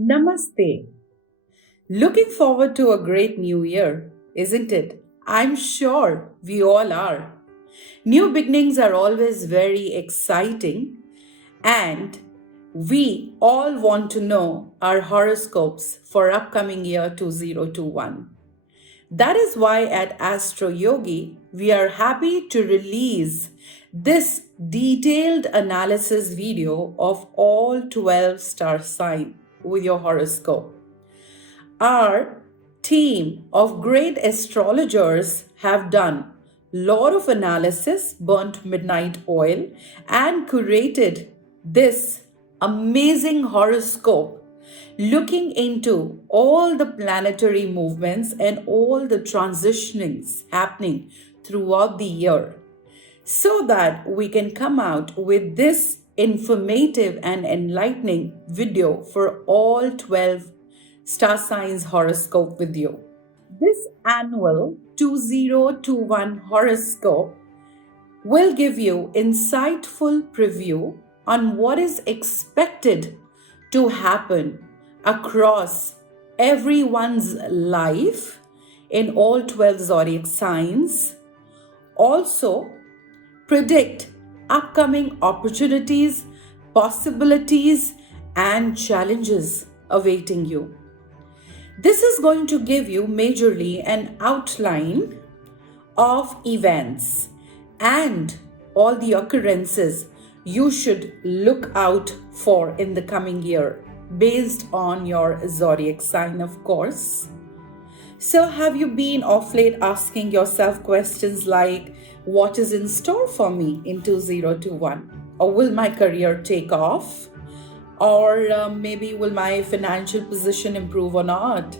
Namaste. Looking forward to a great new year, isn't it? I'm sure we all are. New beginnings are always very exciting, and we all want to know our horoscopes for upcoming year 2021. That is why at Astroyogi, we are happy to release this detailed analysis video of all 12 star sign with your horoscope. Our team of great astrologers have done lot of analysis, burnt midnight oil, and curated this amazing horoscope looking into all the planetary movements and all the transitionings happening throughout the year so that we can come out with this informative and enlightening video for all 12 star signs horoscope with you. This annual 2021 horoscope will give you insightful preview on what is expected to happen across everyone's life in all 12 zodiac signs. Also, predict upcoming opportunities, possibilities, and challenges awaiting you. This is going to give you majorly an outline of events and all the occurrences you should look out for in the coming year based on your zodiac sign, of course. So, have you been off late asking yourself questions like, what is in store for me in 2021? Or will my career take off? Or maybe will my financial position improve or not?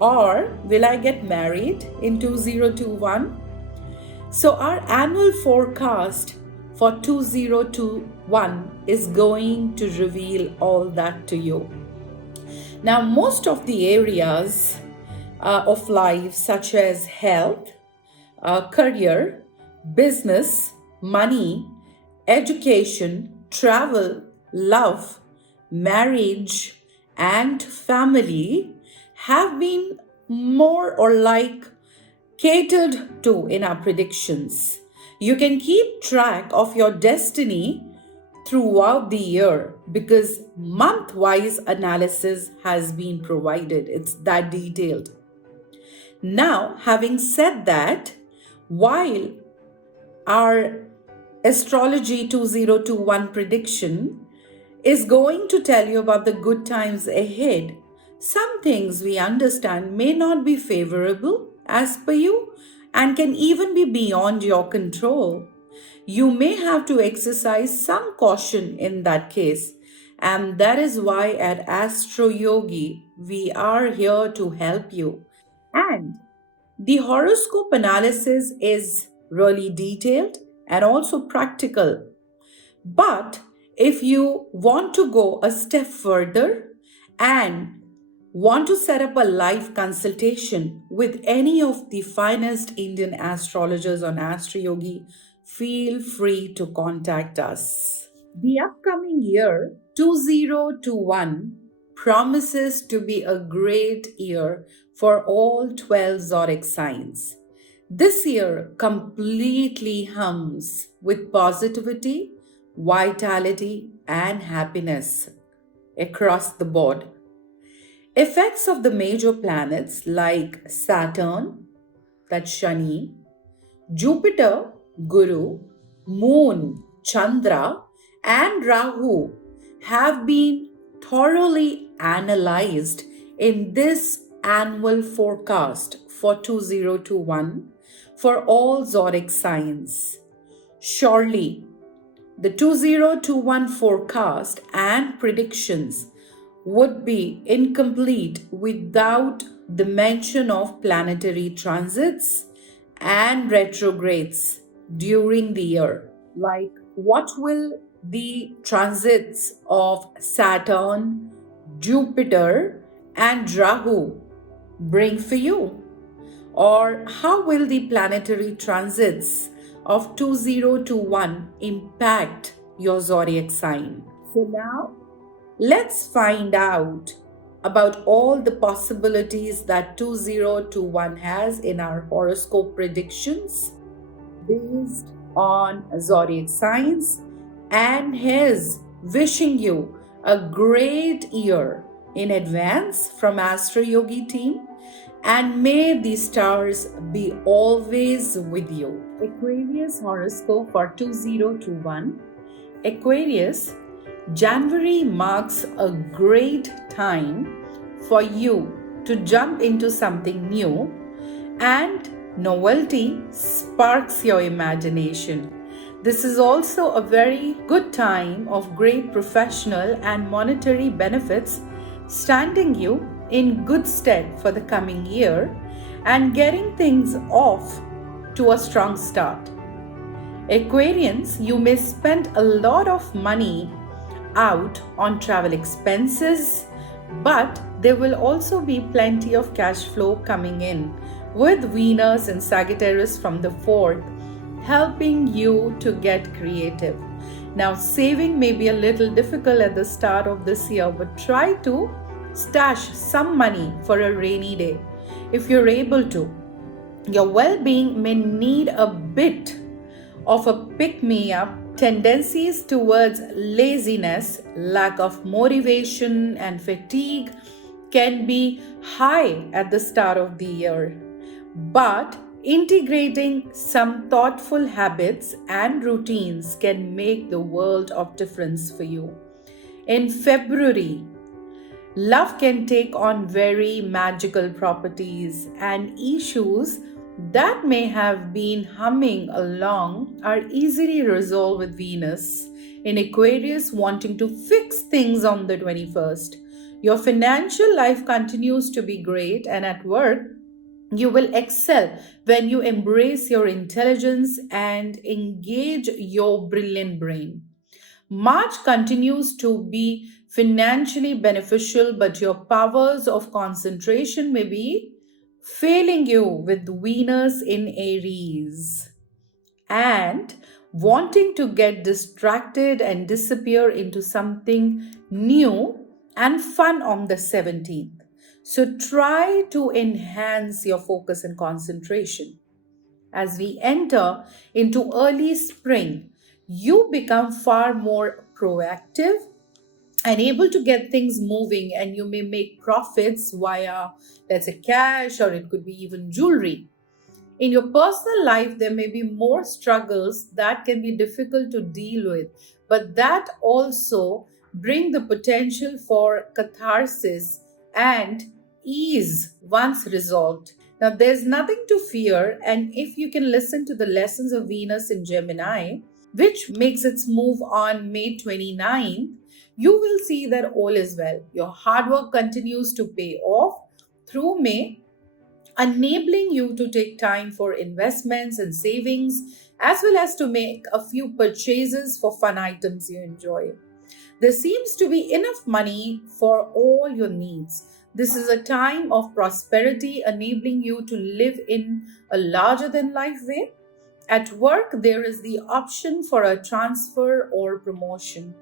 Or will I get married in 2021? So, our annual forecast for 2021 is going to reveal all that to you. Now, most of the areas of life, such as health, career, business, money, education, travel, love, marriage, and family, have been more or like catered to in our predictions. You can keep track of your destiny throughout the year because month-wise analysis has been provided. It's that detailed. Now, having said that, while our Astrology 2021 prediction is going to tell you about the good times ahead, some things we understand may not be favorable as per you and can even be beyond your control. You may have to exercise some caution in that case. And that is why at Astroyogi, we are here to help you. And the horoscope analysis is really detailed and also practical. But if you want to go a step further and want to set up a live consultation with any of the finest Indian astrologers on Astroyogi, feel free to contact us. The upcoming year, 2021, promises to be a great year for all 12 zodiac signs. This year completely hums with positivity, vitality, and happiness across the board. Effects of the major planets like Saturn, that's Shani, Jupiter, Guru, Moon, Chandra, and Rahu have been thoroughly analyzed in this annual forecast for 2021 for all zodiac signs. Surely, the 2021 forecast and predictions would be incomplete without the mention of planetary transits and retrogrades during the year. Like, what will the transits of Saturn, Jupiter, and Rahu bring for you? Or how will the planetary transits of 2021 impact your zodiac sign? So now, let's find out about all the possibilities that 2021 has in our horoscope predictions based on zodiac signs and his wishing you a great year in advance from Astroyogi team, and may the stars be always with you. Aquarius horoscope for 2021. Aquarius, January marks a great time for you to jump into something new, and novelty sparks your imagination. This is also a very good time of great professional and monetary benefits, standing you in good stead for the coming year and getting things off to a strong start. Aquarians, you may spend a lot of money out on travel expenses, but there will also be plenty of cash flow coming in with Venus and Sagittarius from the 4th, helping you to get creative. Now, saving may be a little difficult at the start of this year, but try to stash some money for a rainy day if you're able to. Your well being may need a bit of a pick me up. Tendencies towards laziness, lack of motivation, and fatigue can be high at the start of the year. But integrating some thoughtful habits and routines can make the world of difference for you. In February, love can take on very magical properties, and issues that may have been humming along are easily resolved with Venus in Aquarius wanting to fix things on the 21st. Your financial life continues to be great, and at work, you will excel when you embrace your intelligence and engage your brilliant brain. March continues to be financially beneficial, but your powers of concentration may be failing you with Venus in Aries and wanting to get distracted and disappear into something new and fun on the 17th. So try to enhance your focus and concentration. As we enter into early spring, you become far more proactive and able to get things moving, and you may make profits via, let's say, cash, or it could be even jewelry. In your personal life, there may be more struggles that can be difficult to deal with, but that also bring the potential for catharsis and ease once resolved. Now, there's nothing to fear, and if you can listen to the lessons of Venus in Gemini, which makes its move on May 29th, you will see that all is well. Your hard work continues to pay off through May, enabling you to take time for investments and savings, as well as to make a few purchases for fun items you enjoy. There seems to be enough money for all your needs. This is a time of prosperity, enabling you to live in a larger than life way. At work, there is the option for a transfer or promotion.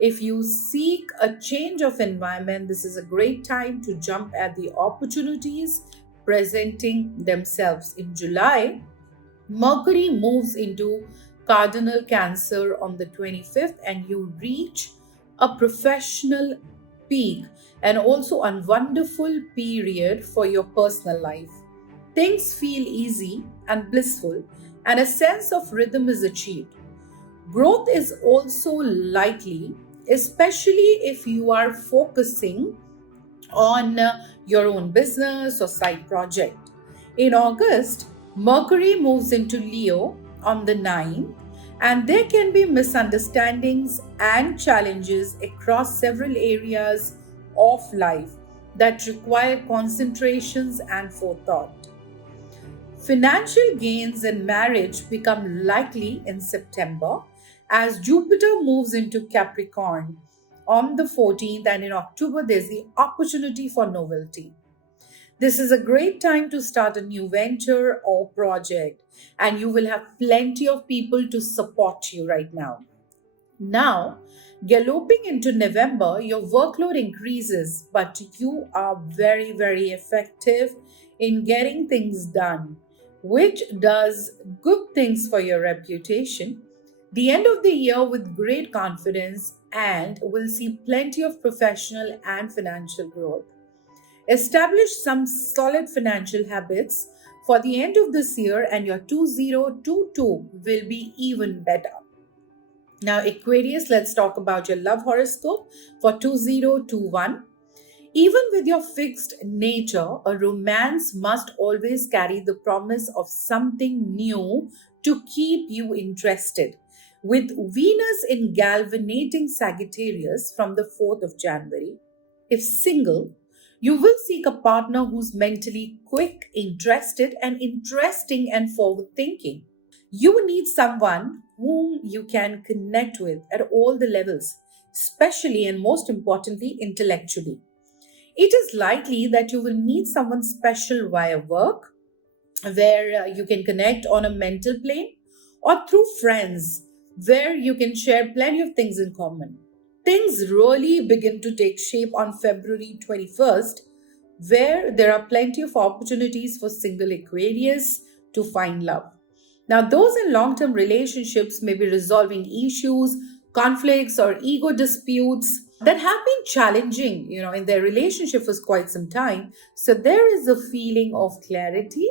If you seek a change of environment, this is a great time to jump at the opportunities presenting themselves. In July, Mercury moves into cardinal Cancer on the 25th, and you reach a professional peak and also a wonderful period for your personal life. Things feel easy and blissful, and a sense of rhythm is achieved. Growth is also likely, especially if you are focusing on your own business or side project. In August, Mercury moves into Leo on the 9th, and there can be misunderstandings and challenges across several areas of life that require concentrations and forethought. Financial gains in marriage become likely in September as Jupiter moves into Capricorn on the 14th, and in October, there's the opportunity for novelty. This is a great time to start a new venture or project, and you will have plenty of people to support you right now. Now, Galloping into November, your workload increases, but you are very, very effective in getting things done, which does good things for your reputation. The end of the year with great confidence and will see plenty of professional and financial growth. Establish some solid financial habits for the end of this year, and your 2022 will be even better. Now, Aquarius, let's talk about your love horoscope for 2021. Even with your fixed nature, a romance must always carry the promise of something new to keep you interested. With Venus in galvanating Sagittarius from the 4th of January, if single, you will seek a partner who's mentally quick, interested, and interesting and forward thinking. You need someone whom you can connect with at all the levels, especially and most importantly, intellectually. It is likely that you will meet someone special via work, where you can connect on a mental plane, or through friends, where you can share plenty of things in common. Things really begin to take shape on February 21st, where there are plenty of opportunities for single Aquarius to find love. Now, those in long term relationships may be resolving issues, conflicts, or ego disputes that have been challenging, in their relationship for quite some time. So, there is a feeling of clarity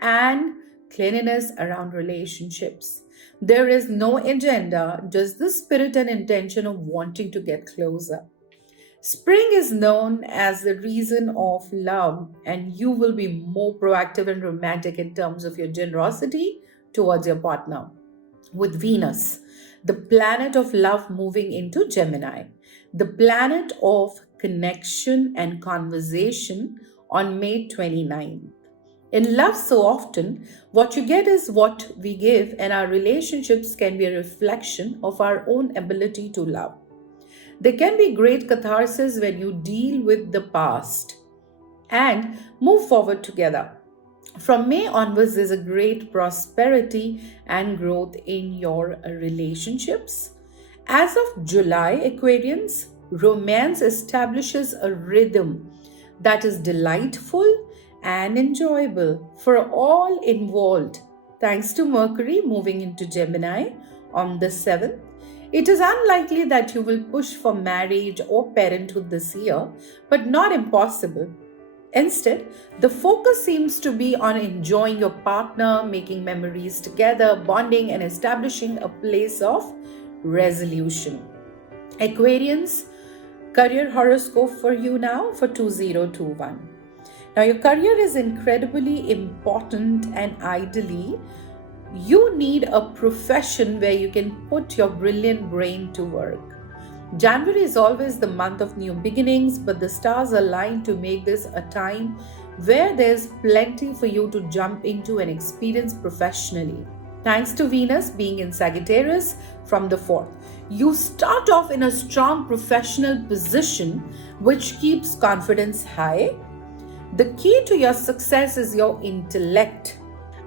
and cleanliness around relationships. There is no agenda, just the spirit and intention of wanting to get closer. Spring is known as the reason of love, and you will be more proactive and romantic in terms of your generosity towards your partner. With Venus, the planet of love, moving into Gemini, the planet of connection and conversation on May 29th. In love, so often, what you get is what we give, and our relationships can be a reflection of our own ability to love. There can be great catharsis when you deal with the past and move forward together. From May onwards, there's a great prosperity and growth in your relationships. As of July, Aquarians, romance establishes a rhythm that is delightful and enjoyable for all involved. Thanks to Mercury moving into Gemini on the 7th, it is unlikely that you will push for marriage or parenthood this year, but not impossible. Instead, the focus seems to be on enjoying your partner, making memories together, bonding, and establishing a place of resolution. Aquarians, career horoscope for you now for 2021. Now, your career is incredibly important, and ideally, you need a profession where you can put your brilliant brain to work. January is always the month of new beginnings, but the stars align to make this a time where there's plenty for you to jump into and experience professionally. Thanks to Venus being in Sagittarius from the 4th, you start off in a strong professional position, which keeps confidence high. The key to your success is your intellect.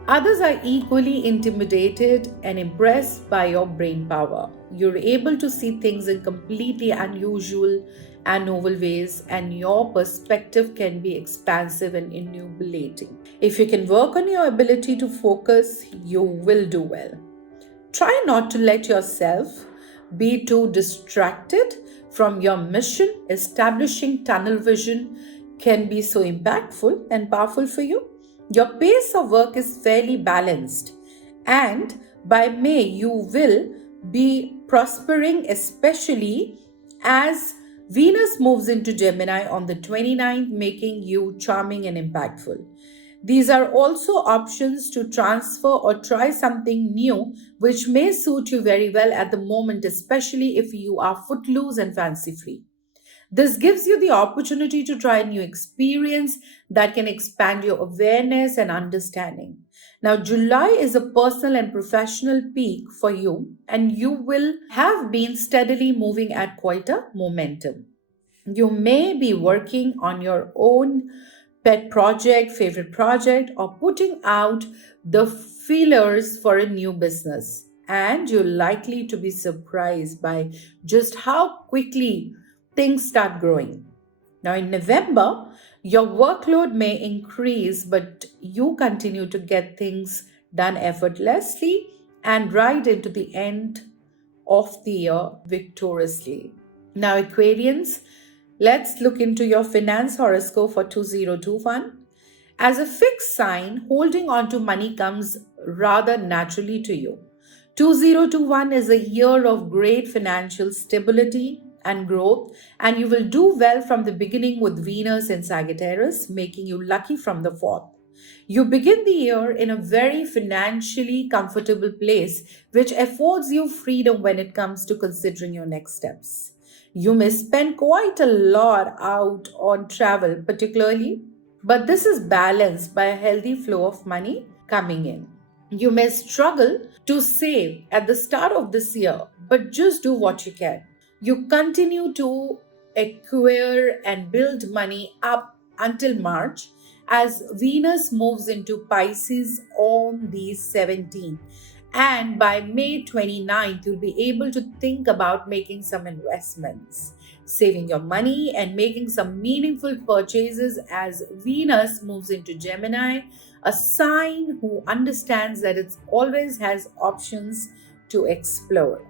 Others are equally intimidated and impressed by your brain power. You're able to see things in completely unusual and novel ways, and your perspective can be expansive and illuminating. If you can work on your ability to focus, you will do well. Try not to let yourself be too distracted from your mission. Establishing tunnel vision can be so impactful and powerful for you. Your pace of work is fairly balanced, and by May you will be prospering, especially as Venus moves into Gemini on the 29th, making you charming and impactful. These are also options to transfer or try something new, which may suit you very well at the moment, especially if you are footloose and fancy free. This gives you the opportunity to try a new experience that can expand your awareness and understanding. Now, July is a personal and professional peak for you, and you will have been steadily moving at quite a momentum. You may be working on your own pet project, favorite project, or putting out the feelers for a new business. and you're likely to be surprised by just how quickly things start growing. Now, in November, your workload may increase, but you continue to get things done effortlessly and ride into the end of the year victoriously. Now, Aquarians, let's look into your finance horoscope for 2021. As a fixed sign, holding on to money comes rather naturally to you. 2021 is a year of great financial stability and growth, and you will do well from the beginning with Venus in Sagittarius, making you lucky from the fourth. You begin the year in a very financially comfortable place, which affords you freedom when it comes to considering your next steps. You may spend quite a lot out on travel, particularly, but this is balanced by a healthy flow of money coming in. You may struggle to save at the start of this year, but just do what you can. You continue to acquire and build money up until March as Venus moves into Pisces on the 17th. And by May 29th, you'll be able to think about making some investments, saving your money, and making some meaningful purchases as Venus moves into Gemini, a sign who understands that it always has options to explore.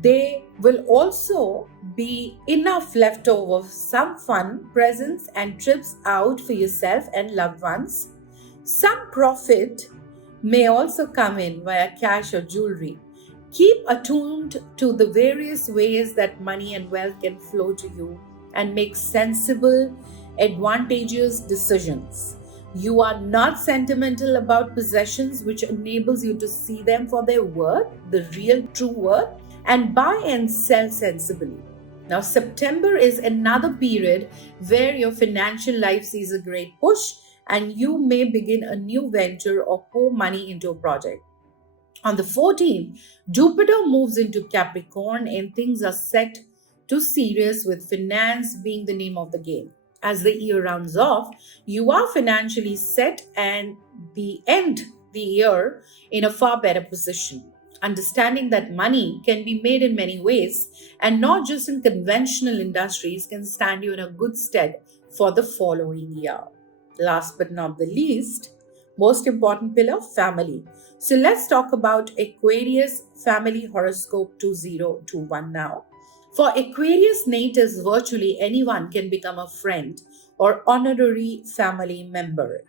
There will also be enough left over, some fun, presents, and trips out for yourself and loved ones. Some profit may also come in via cash or jewelry. Keep attuned to the various ways that money and wealth can flow to you and make sensible, advantageous decisions. You are not sentimental about possessions, which enables you to see them for their worth, the real true worth, and buy and sell sensibly. Now, September is another period where your financial life sees a great push and you may begin a new venture or pour money into a project. On the 14th, Jupiter moves into Capricorn and things are set to serious with finance being the name of the game. As the year rounds off, you are financially set and end the year in a far better position. Understanding that money can be made in many ways and not just in conventional industries can stand you in a good stead for the following year. Last but not the least, most important pillar, family. So let's talk about Aquarius Family Horoscope 2021 now. For Aquarius natives, virtually anyone can become a friend or honorary family member.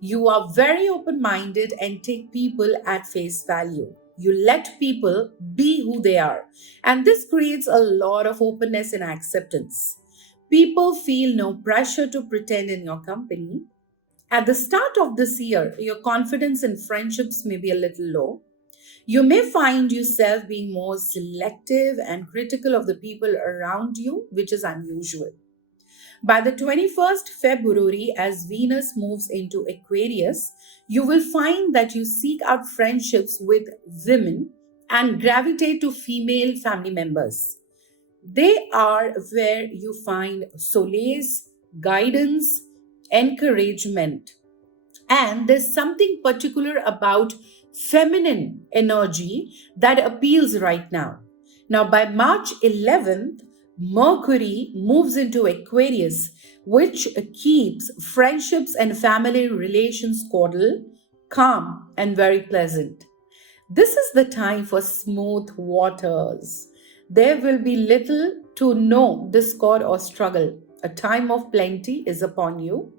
You are very open minded and take people at face value. You let people be who they are, and this creates a lot of openness and acceptance. People feel no pressure to pretend in your company. At the start of this year, your confidence in friendships may be a little low. You may find yourself being more selective and critical of the people around you, which is unusual. By the 21st February, as Venus moves into Aquarius, you will find that you seek out friendships with women and gravitate to female family members. They are where you find solace, guidance, encouragement. And there's something particular about feminine energy that appeals right now. Now, by March 11th, Mercury moves into Aquarius, which keeps friendships and family relations cordial, calm, and very pleasant. This is the time for smooth waters. There will be little to no discord or struggle. A time of plenty is upon you.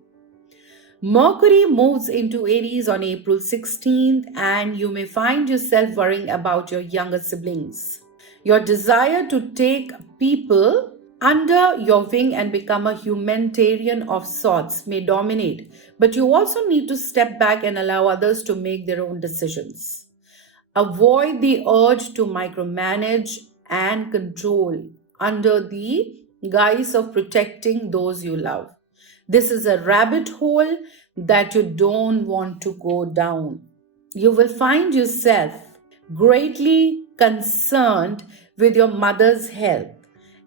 Mercury moves into Aries on April 16th, and you may find yourself worrying about your younger siblings. Your desire to take people under your wing and become a humanitarian of sorts may dominate, but you also need to step back and allow others to make their own decisions. Avoid the urge to micromanage and control under the guise of protecting those you love. This is a rabbit hole that you don't want to go down. You will find yourself greatly concerned with your mother's health,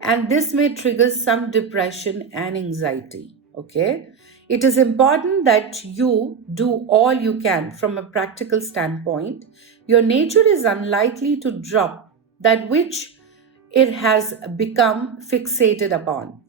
and this may trigger some depression and anxiety. Okay, It is important that you do all you can from a practical standpoint. Your nature is unlikely to drop that which it has become fixated upon.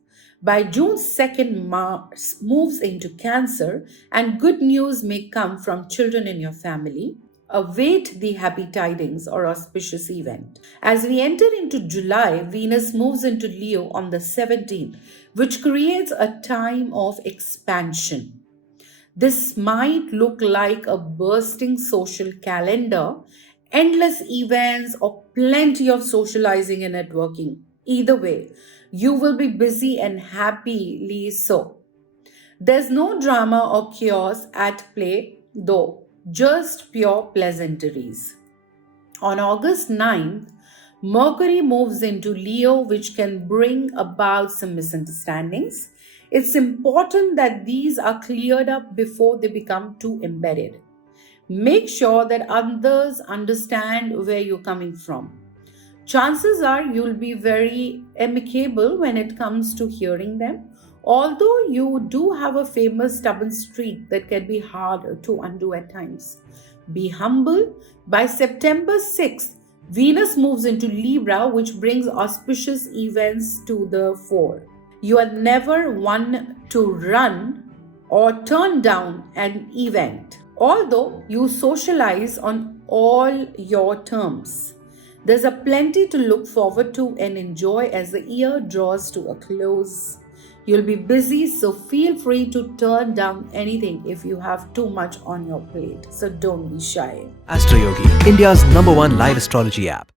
By June 2nd, Mars moves into Cancer, and good news may come from children in your family. Await the happy tidings or auspicious event. As we enter into July, Venus moves into Leo on the 17th, which creates a time of expansion. This might look like a bursting social calendar, endless events, or plenty of socializing and networking. Either way, you will be busy and happily so. There's no drama or chaos at play, though, just pure pleasantries. On August 9th, Mercury moves into Leo, which can bring about some misunderstandings. It's important that these are cleared up before they become too embedded. Make sure that others understand where you're coming from. Chances are you'll be very amicable when it comes to hearing them, although you do have a famous stubborn streak that can be hard to undo at times. Be humble. By September 6th, Venus moves into Libra, which brings auspicious events to the fore. You are never one to run or turn down an event, although you socialize on all your terms. There's a plenty to look forward to and enjoy as the year draws to a close. You'll be busy, so feel free to turn down anything if you have too much on your plate. So don't be shy. Astroyogi, India's #1 live astrology app.